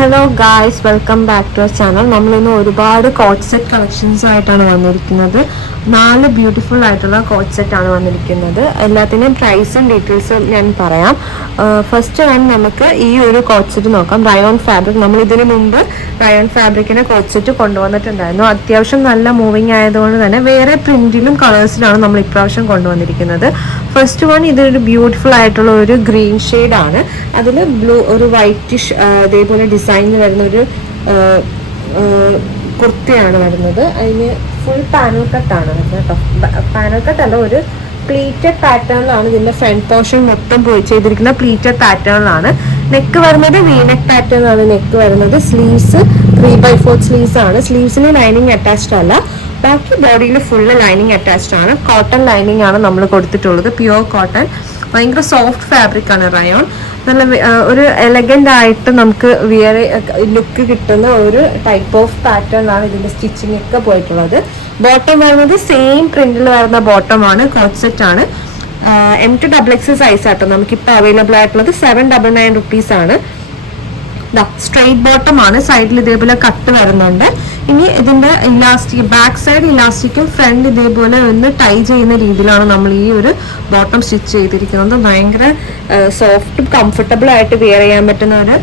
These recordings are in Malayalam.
Hello guys, welcome back to our channel. നമ്മളിന്ന് ഒരുപാട് കോട്ട് സെറ്റ് കളക്ഷൻസ് ആയിട്ടാണ് വന്നിരിക്കുന്നത്. 4 ബ്യൂട്ടിഫുൾ ആയിട്ടുള്ള കോട്ട് സെറ്റ് ആണ് വന്നിരിക്കുന്നത്. എല്ലാത്തിൻ്റെയും പ്രൈസും ഡീറ്റെയിൽസും ഞാൻ പറയാം. ഫസ്റ്റ് വൺ നമുക്ക് ഈ ഒരു കോട്ട് സെറ്റ് നോക്കാം. Rayon fabric. നമ്മൾ ഇതിനു മുമ്പ് റയോൺ ഫാബ്രിക്കിൻ്റെ കോട്ട് സെറ്റ് കൊണ്ടുവന്നിട്ടുണ്ടായിരുന്നു. അത്യാവശ്യം നല്ല മൂവിങ് ആയതുകൊണ്ട് തന്നെ വേറെ പ്രിന്റിലും കളേഴ്സിലാണ് നമ്മൾ ഇപ്രാവശ്യം കൊണ്ടുവന്നിരിക്കുന്നത്. ഫസ്റ്റ് വൺ ഇതൊരു ബ്യൂട്ടിഫുൾ ആയിട്ടുള്ള ഒരു ഗ്രീൻ ഷെയ്ഡാണ്. അതിൽ ബ്ലൂ ഒരു വൈറ്റിഷ് ഇതേപോലെ ഡിസൈനിൽ വരുന്ന ഒരു കുർത്തിയാണ് വരുന്നത്. അതിന് ഫുൾ പാനൽ കട്ടാണ് വരുന്നത് കേട്ടോ. പാനൽ കട്ടല്ല, ഒരു പ്ലീറ്റഡ് പാറ്റേണിലാണ് ഇതിൻ്റെ ഫ്രണ്ട് പോർഷൻ മൊത്തം പോയി ചെയ്തിരിക്കുന്ന പ്ലീറ്റഡ് പാറ്റേണിലാണ്. നെക്ക് വരുന്നത് വി നെക്ക് പാറ്റേണാണ് നെക്ക് വരുന്നത്. സ്ലീവ്സ് 3/4 സ്ലീവ്സ് ആണ്. സ്ലീവ്സിൽ ലൈനിങ് അറ്റാച്ച്ഡ് അല്ല, ബാക്കി ബോഡിയിൽ ഫുള്ള് ലൈനിങ് അറ്റാച്ച്ഡ് ആണ്. കോട്ടൺ ലൈനിങ് ആണ് നമ്മൾ കൊടുത്തിട്ടുള്ളത്, പ്യുവർ കോട്ടൺ. ഭയങ്കര സോഫ്റ്റ് ഫാബ്രിക് ആണ് റയോൺ. നല്ല ഒരു എലഗൻ്റ് ആയിട്ട് നമുക്ക് വിയർ ലുക്ക് കിട്ടുന്ന ഒരു ടൈപ്പ് ഓഫ് പാറ്റേണിലാണ് ഇതിൻ്റെ സ്റ്റിച്ചിങ് ഒക്കെ പോയിട്ടുള്ളത്. ബോട്ടം വരുന്നത് സെയിം പ്രിന്റിൽ വരുന്ന ബോട്ടമാണ്. കോട്ട് സെറ്റ് ആണ്. M2XX സൈസ് ആട്ടോ നമുക്കിപ്പോൾ അവൈലബിൾ ആയിട്ടുള്ളത്. 799 റുപ്പീസ് ആണ്. സ്ട്രൈറ്റ് ബോട്ടം ആണ്. സൈഡിൽ ഇതേപോലെ കട്ട് വരുന്നുണ്ട്. ഇനി ഇതിന്റെ ഇലാസ്റ്റിക്, ബാക്ക് സൈഡ് ഇലാസ്റ്റിക്കും ഫ്രണ്ട് ഇതേപോലെ ഒന്ന് ടൈ ചെയ്യുന്ന രീതിയിലാണ് നമ്മൾ ഈ ഒരു ബോട്ടം സ്റ്റിച്ച് ചെയ്തിരിക്കുന്നത്. ഭയങ്കര സോഫ്റ്റ് കംഫർട്ടബിൾ ആയിട്ട് വെയർ ചെയ്യാൻ പറ്റുന്ന ഒരു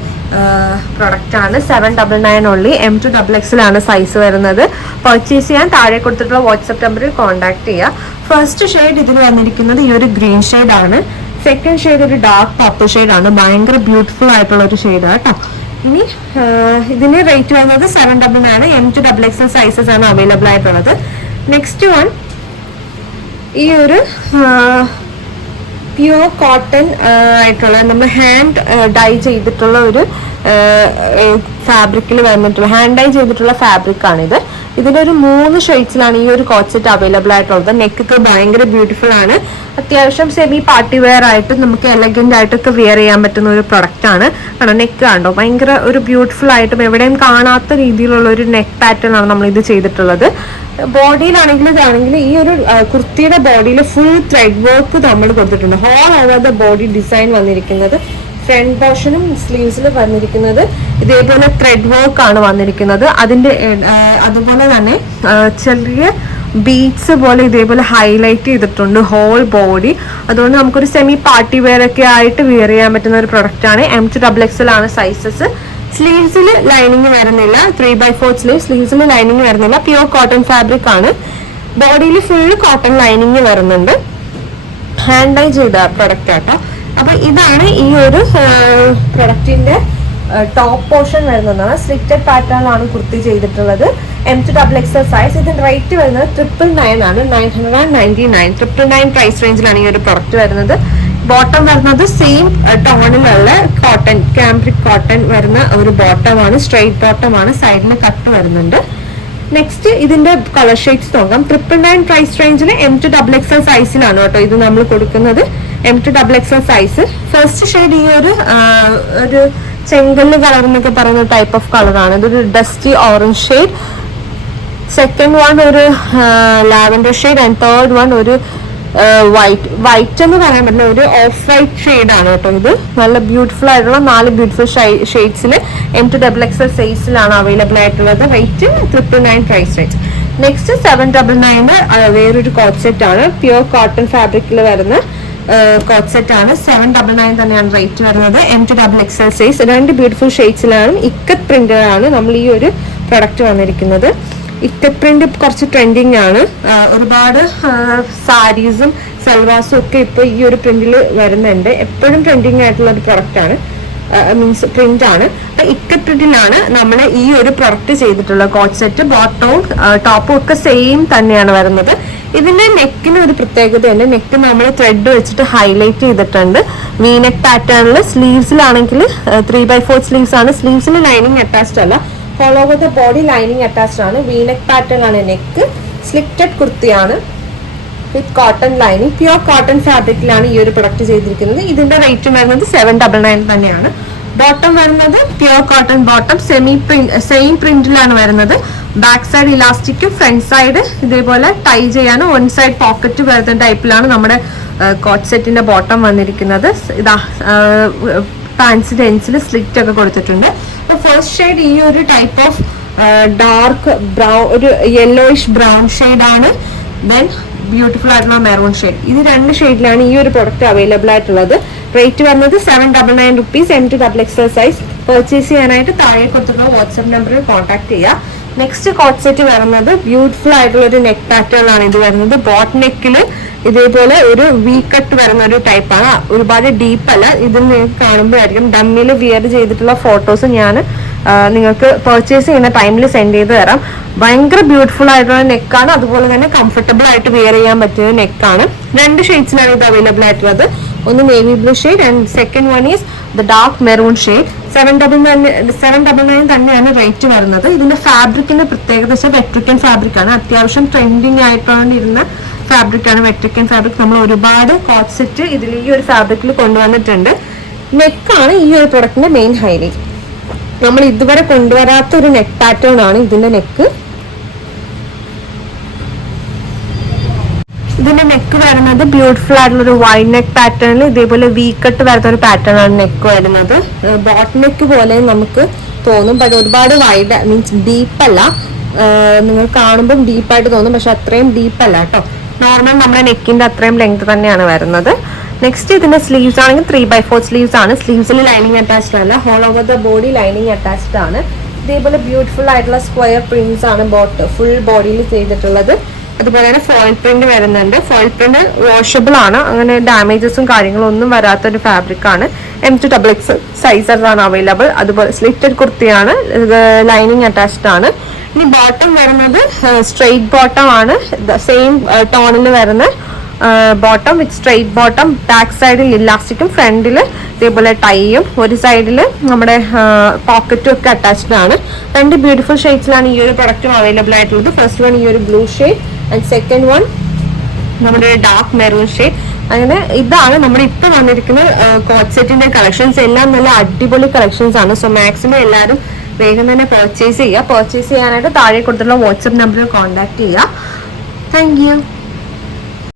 പ്രൊഡക്റ്റ് ആണ്. 799 ഓൺലി. M2XX ആണ് സൈസ് വരുന്നത്. പർച്ചേസ് ചെയ്യാൻ താഴെ കൊടുത്തിട്ടുള്ള വാട്സ്ആപ്പ് നമ്പറിൽ കോൺടാക്ട് ചെയ്യുക. ഫസ്റ്റ് ഷെയ്ഡ് ഇതിൽ വന്നിരിക്കുന്നത് ഈ ഒരു ഗ്രീൻ ഷെയ്ഡ് ആണ്. സെക്കൻഡ് ഷെയ്ഡ് ഒരു ഡാർക്ക് പർപ്പിൾ ഷെയ്ഡ് ആണ്. ഭയങ്കര ബ്യൂട്ടിഫുൾ ആയിട്ടുള്ള ഒരു ഷെയ്ഡാണ് കേട്ടോ. ഇനി ഇതിന് റേറ്റ് വരുന്നത് 799. M2XX സൈസസ് ആണ് അവൈലബിൾ ആയിട്ടുള്ളത്. നെക്സ്റ്റ് വൺ ഈ ഒരു പ്യുവർ കോട്ടൺ ആയിട്ടുള്ള നമ്മൾ ഹാൻഡ് ഡൈ ചെയ്തിട്ടുള്ള ഒരു ഫാബ്രിക്കിൽ വന്നിട്ടുള്ള ഹാൻഡ് ഡൈ ചെയ്തിട്ടുള്ള ഫാബ്രിക് ആണിത്. ഇതിൻ്റെ ഒരു 3 ഷെയ്ഡ്സിലാണ് ഈ ഒരു കോട്ട് സെറ്റ് അവൈലബിൾ ആയിട്ടുള്ളത്. നെക്കൊക്കെ ഭയങ്കര ബ്യൂട്ടിഫുൾ ആണ്. അത്യാവശ്യം സെമി പാർട്ടി വെയർ ആയിട്ട് നമുക്ക് എലഗൻ്റ് ആയിട്ടൊക്കെ വെയർ ചെയ്യാൻ പറ്റുന്ന ഒരു പ്രൊഡക്റ്റ് ആണ്. കാരണം നെക്ക് കണ്ടോ, ഭയങ്കര ഒരു ബ്യൂട്ടിഫുൾ ആയിട്ടും എവിടെയും കാണാത്ത രീതിയിലുള്ള ഒരു നെക്ക് പാറ്റേൺ ആണ് നമ്മൾ ഇത് ചെയ്തിട്ടുള്ളത്. ബോഡിയിലാണെങ്കിൽ ഈ ഒരു കുർത്തിയുടെ ബോഡിയിൽ ഫുൾ ത്രെഡ് വർക്ക് നമ്മൾ കൊടുത്തിട്ടുണ്ട്. Whole over the body design വന്നിരിക്കുന്നത്. ഫ്രണ്ട് പോർഷനും സ്ലീവ്സിലും വന്നിരിക്കുന്നത് ഇതേപോലെ ത്രെഡ് വർക്ക് ആണ് വന്നിരിക്കുന്നത്. അതിന്റെ അതുപോലെ തന്നെ ചെറിയ ബീഡ്സ് പോലെ ഇതേപോലെ ഹൈലൈറ്റ് ചെയ്തിട്ടുണ്ട് ഹോൾ ബോഡി. അതുകൊണ്ട് നമുക്കൊരു സെമി പാർട്ടി വെയർ ഒക്കെ ആയിട്ട് വെയർ ചെയ്യാൻ പറ്റുന്ന ഒരു പ്രൊഡക്റ്റ് ആണ്. M2XX ആണ് സൈസസ്. സ്ലീവ്സിൽ ലൈനിങ് വരുന്നില്ല. 3/4 സ്ലീവ്. സ്ലീവ്സിൽ ലൈനിങ് വരുന്നില്ല. പ്യുവർ കോട്ടൺ ഫാബ്രിക് ആണ്. ബോഡിയിൽ ഫുൾ കോട്ടൺ ലൈനിങ് വരുന്നുണ്ട്. ഹാൻഡ് ഡൈ ചെയ്ത പ്രൊഡക്റ്റ് ആട്ടോ. അപ്പൊ ഇതാണ് ഈ ഒരു പ്രൊഡക്റ്റിന്റെ ടോപ്പ് പോർഷൻ വരുന്നതാണ്. സ്ലിറ്റഡ് പാറ്റേണിലാണ് കുർത്തി ചെയ്തിട്ടുള്ളത്. M2XX size. ഇതിന്റെ റേറ്റ് വരുന്നത് 999 ആണ്. 999. 999 പ്രൈസ് റേഞ്ചിലാണ് ഈ ഒരു പ്രൊഡക്റ്റ് വരുന്നത്. ബോട്ടം വരുന്നത് സെയിം ടോണിലുള്ള കോട്ടൺ, കാംബ്രിക് കോട്ടൺ വരുന്ന ഒരു ബോട്ടമാണ്. സ്ട്രെയിറ്റ് ബോട്ടമാണ്. സൈഡിൽ കട്ട് വരുന്നുണ്ട്. നെക്സ്റ്റ് ഇതിന്റെ കളർ ഷെയ്ഡ്സ് നോക്കാം. 999 പ്രൈസ് റേഞ്ചിൽ M2XX സൈസിലാണ് കേട്ടോ ഇത് നമ്മൾ കൊടുക്കുന്നത്. M2XX size. ഫസ്റ്റ് ഷെയ്ഡ് ഈ ഒരു ചെങ്കല്ല് കളർ എന്നൊക്കെ പറയുന്ന ടൈപ്പ് ഓഫ് കളറാണ്. ഇതൊരു dusty orange shade. Second one ഒരു lavender shade. And third one ഒരു വൈറ്റ് എന്ന് പറയാൻ പറ്റില്ല, ഒരു ഓഫ് വൈറ്റ് ഷെയ്ഡാണ് കേട്ടോ. ഇത് നല്ല ബ്യൂട്ടിഫുൾ ആയിട്ടുള്ള 4 ബ്യൂട്ടിഫുൾ ഷെയ്ഡ്സിൽ M2XX സൈസിലാണ് അവൈലബിൾ ആയിട്ടുള്ളത്. Rate 999 price range. നെക്സ്റ്റ് 799 വേറൊരു കോട്ട് സെറ്റ് ആണ്. പ്യുവർ കോട്ടൺ ഫാബ്രിക്കിൽ വരുന്ന കോട്ട് സെറ്റ് ആണ്. 799 തന്നെയാണ് റേറ്റ് വരുന്നത്. M2XX size. 2 ബ്യൂട്ടിഫുൾ ഷെയ്ഡ്സിലാണ്. ഇക്കത്ത് പ്രിന്റാണ് നമ്മൾ ഈ ഒരു പ്രൊഡക്റ്റ് വന്നിരിക്കുന്നത്. ഇക്കത്ത് പ്രിന്റ് കുറച്ച് ട്രെൻഡിങ് ആണ്. ഒരുപാട് സാരീസും സൽവാസും ഒക്കെ ഇപ്പോൾ ഈ ഒരു പ്രിന്റിൽ വരുന്നുണ്ട്. എപ്പോഴും ട്രെൻഡിങ് ആയിട്ടുള്ള ഒരു പ്രൊഡക്റ്റ് ആണ്, മീൻസ് പ്രിന്റ് ആണ്. ഇക്കത്ത് പ്രിന്റിലാണ് നമ്മൾ ഈ ഒരു പ്രൊഡക്റ്റ് ചെയ്തിട്ടുള്ള കോട്ട് സെറ്റ്. ബോട്ടവും ടോപ്പും ഒക്കെ സെയിം തന്നെയാണ് വരുന്നത്. ഇതിന്റെ നെക്കിന് ഒരു പ്രത്യേകതയുണ്ട്. നെക്ക് നമ്മൾ ത്രെഡ് വെച്ചിട്ട് ഹൈലൈറ്റ് ചെയ്തിട്ടുണ്ട്. വി നെക്ക് പാറ്റേണിൽ. സ്ലീവ്സിലാണെങ്കിൽ 3/4 സ്ലീവ്സ് ആണ്. സ്ലീവ്സിന് ലൈനിങ് അറ്റാച്ച്ഡ് അല്ല. All over the body lining attached ആണ്. വി നെക്ക് പാറ്റേൺ ആണ് നെക്ക്. സ്ലിറ്റഡ് കുർത്തിയാണ് with cotton lining. Pure cotton ഫാബ്രിക്കിലാണ് ഈ ഒരു പ്രൊഡക്റ്റ് ചെയ്തിരിക്കുന്നത്. ഇതിന്റെ റേറ്റ് വരുന്നത് 799 തന്നെയാണ്. ബോട്ടം വരുന്നത് പ്യുവർ കോട്ടൺ ബോട്ടം. സെയിം പ്രിന്റിലാണ് വരുന്നത്. ബാക്ക് സൈഡ് ഇലാസ്റ്റിക്കും ഫ്രണ്ട് സൈഡ് ഇതേപോലെ ടൈ ചെയ്യാനും 1 സൈഡ് പോക്കറ്റ് വരുന്ന ടൈപ്പിലാണ് നമ്മുടെ കോട്ട് സെറ്റിന്റെ ബോട്ടം വന്നിരിക്കുന്നത്. ഇതാ പാൻസിന്റെ എൻസിൽ സ്ലിറ്റ് ഒക്കെ കൊടുത്തിട്ടുണ്ട്. അപ്പോൾ ഫസ്റ്റ് ഷെയ്ഡ് ഈ ഒരു ടൈപ്പ് ഓഫ് ഡാർക്ക് ബ്രൗൺ, ഒരു യെല്ലോയിഷ് ബ്രൗൺ ഷെയ്ഡാണ്. ദെൻ ബ്യൂട്ടിഫുൾ ആയിട്ടുള്ള മെറൂൺ ഷെയ്ഡ്. ഇത് 2 ഷെയ്ഡിലാണ് ഈ ഒരു പ്രൊഡക്റ്റ് അവൈലബിൾ ആയിട്ടുള്ളത്. റേറ്റ് വരുന്നത് 799 rupees. M2XXL size. പർച്ചേസ് ചെയ്യാനായിട്ട് താഴെ കൊടുത്തിട്ടുള്ള വാട്സ്ആപ്പ് നമ്പറിൽ കോൺടാക്ട് ചെയ്യുക. നെക്സ്റ്റ് കോട്ട് സെറ്റ് വരുന്നത് ബ്യൂട്ടിഫുൾ ആയിട്ടുള്ള ഒരു നെക്ക് പാറ്റേൺ ആണ് ഇത് വരുന്നത്. ബോട്ട് നെക്കിൽ ഇതേപോലെ ഒരു വി കട്ട് വരുന്ന ഒരു ടൈപ്പാണ്. ഒരുപാട് ഡീപ്പ് അല്ല. ഇത് നിങ്ങൾക്ക് കാണുമ്പോഴായിരിക്കും ഡമ്മിൽ വിയർ ചെയ്തിട്ടുള്ള ഫോട്ടോസ് ഞാൻ നിങ്ങൾക്ക് പർച്ചേസ് ചെയ്യുന്ന ടൈമിൽ സെൻഡ് ചെയ്ത് തരാം. ഭയങ്കര ബ്യൂട്ടിഫുൾ ആയിട്ടുള്ള നെക്കാണ്. അതുപോലെ തന്നെ കംഫർട്ടബിൾ ആയിട്ട് വിയർ ചെയ്യാൻ പറ്റിയ നെക്കാണ്. 2 ഷെയ്ഡ്സിലാണ് ഇത് അവൈലബിൾ ആയിട്ടുള്ളത്. ഒന്ന് navy blue shade and second one is the dark maroon shade. 799 തന്നെയാണ് റേറ്റ് വരുന്നത്. ഇതിന്റെ ഫാബ്രിക്കിന്റെ പ്രത്യേകത വെച്ചാൽ വെട്രിക്കൻ ഫാബ്രിക് ആണ്. അത്യാവശ്യം ട്രെൻഡിങ് ആയിട്ടിരുന്ന ഫാബ്രിക് ആണ് വെട്രിക്കൻ ഫാബ്രിക്. നമ്മൾ ഒരുപാട് കോട്ട് സെറ്റ് ഇതിൽ ഈ ഒരു ഫാബ്രിക്കിൽ കൊണ്ടുവന്നിട്ടുണ്ട്. നെക്കാണ് ഈ ഒരു പ്രൊഡക്റ്റിന്റെ മെയിൻ ഹൈലൈറ്റ്. നമ്മൾ ഇതുവരെ കൊണ്ടുവരാത്ത ഒരു നെക്ക് പാറ്റേൺ ആണ് ഇതിന്റെ നെക്ക്. ഇതിന്റെ നെക്ക് വരുന്നത് ബ്യൂട്ടിഫുൾ ആയിട്ടുള്ള ഒരു വൈഡ് നെക്ക് പാറ്റേണിൽ ഇതേപോലെ വി കട്ട് വരുന്ന ഒരു പാറ്റേൺ ആണ് നെക്ക് വരുന്നത്. ബോട്ട് നെക്ക് പോലെ നമുക്ക് തോന്നും, പക്ഷെ ഒരുപാട് വൈഡ് മീൻസ് ഡീപ്പല്ല. നിങ്ങൾ കാണുമ്പോൾ ഡീപ്പായിട്ട് തോന്നും, പക്ഷെ അത്രയും ഡീപ്പല്ല കേട്ടോ. നോർമൽ നമ്മുടെ നെക്കിന്റെ അത്രയും ലെങ്ത് തന്നെയാണ് വരുന്നത്. നെക്സ്റ്റ് ഇതിന്റെ സ്ലീവ്സ് ആണെങ്കിൽ 3/4 സ്ലീവ്സ് ആണ്. സ്ലീവ്സിൽ ലൈനിങ് അറ്റാച്ച്ഡ് അല്ല, whole over the body lining attached ആണ്. ഇതേപോലെ ബ്യൂട്ടിഫുൾ ആയിട്ടുള്ള സ്ക്വയർ പ്രിന്റ്സ് ആണ് ഫുൾ ബോഡിയിൽ ചെയ്തിട്ടുള്ളത്. അതുപോലെ തന്നെ ഫോയിൽ പ്രിന്റ് വരുന്നുണ്ട്. ഫോയിൽ പ്രിന്റ് വാഷബിൾ ആണ്, അങ്ങനെ ഡാമേജസും കാര്യങ്ങളും ഒന്നും വരാത്തൊരു ഫാബ്രിക് ആണ്. M2XXL സൈസസ് ആണ് അവൈലബിൾ. അതുപോലെ സ്ലിറ്റഡ് കുർത്തിയാണ്, ലൈനിങ് അറ്റാച്ച്ഡ് ആണ്. ഇനി ബോട്ടം വരുന്നത് സ്ട്രെയിറ്റ് ബോട്ടം ആണ്. സെയിം ടോണിൽ വരുന്ന ബോട്ടം വിത്ത് സ്ട്രെയിറ്റ് ബോട്ടം. ബാക്ക് സൈഡിൽ ഇലാസ്റ്റിക്കും ഫ്രണ്ടിൽ ഇതേപോലെ ടൈയും, ഒരു സൈഡിൽ നമ്മുടെ പോക്കറ്റും ഒക്കെ അറ്റാച്ച്ഡ് ആണ്. 2 ബ്യൂട്ടിഫുൾ ഷെയ്ഡ്സിലാണ് ഈ ഒരു പ്രൊഡക്റ്റും അവൈലബിൾ ആയിട്ടുള്ളത്. ഫസ്റ്റ് വൺ ഈ ഒരു blue shade and second one നമ്മുടെ ഡാർക്ക് മെറൂൺ ഷെയ്ഡ്. അങ്ങനെ ഇതാണ് നമ്മുടെ ഇപ്പൊ വന്നിരിക്കുന്ന കോട്ട് സെറ്റിന്റെ കളക്ഷൻസ്. എല്ലാം നല്ല അടിപൊളി കളക്ഷൻസ് ആണ്. സോ മാക്സിമം എല്ലാവരും വേഗം തന്നെ പർച്ചേസ് ചെയ്യുക. പർച്ചേസ് ചെയ്യാനായിട്ട് താഴെ കൊടുത്തുള്ള വാട്സ്ആപ്പ് നമ്പറിൽ കോൺടാക്ട് ചെയ്യുക. Thank you.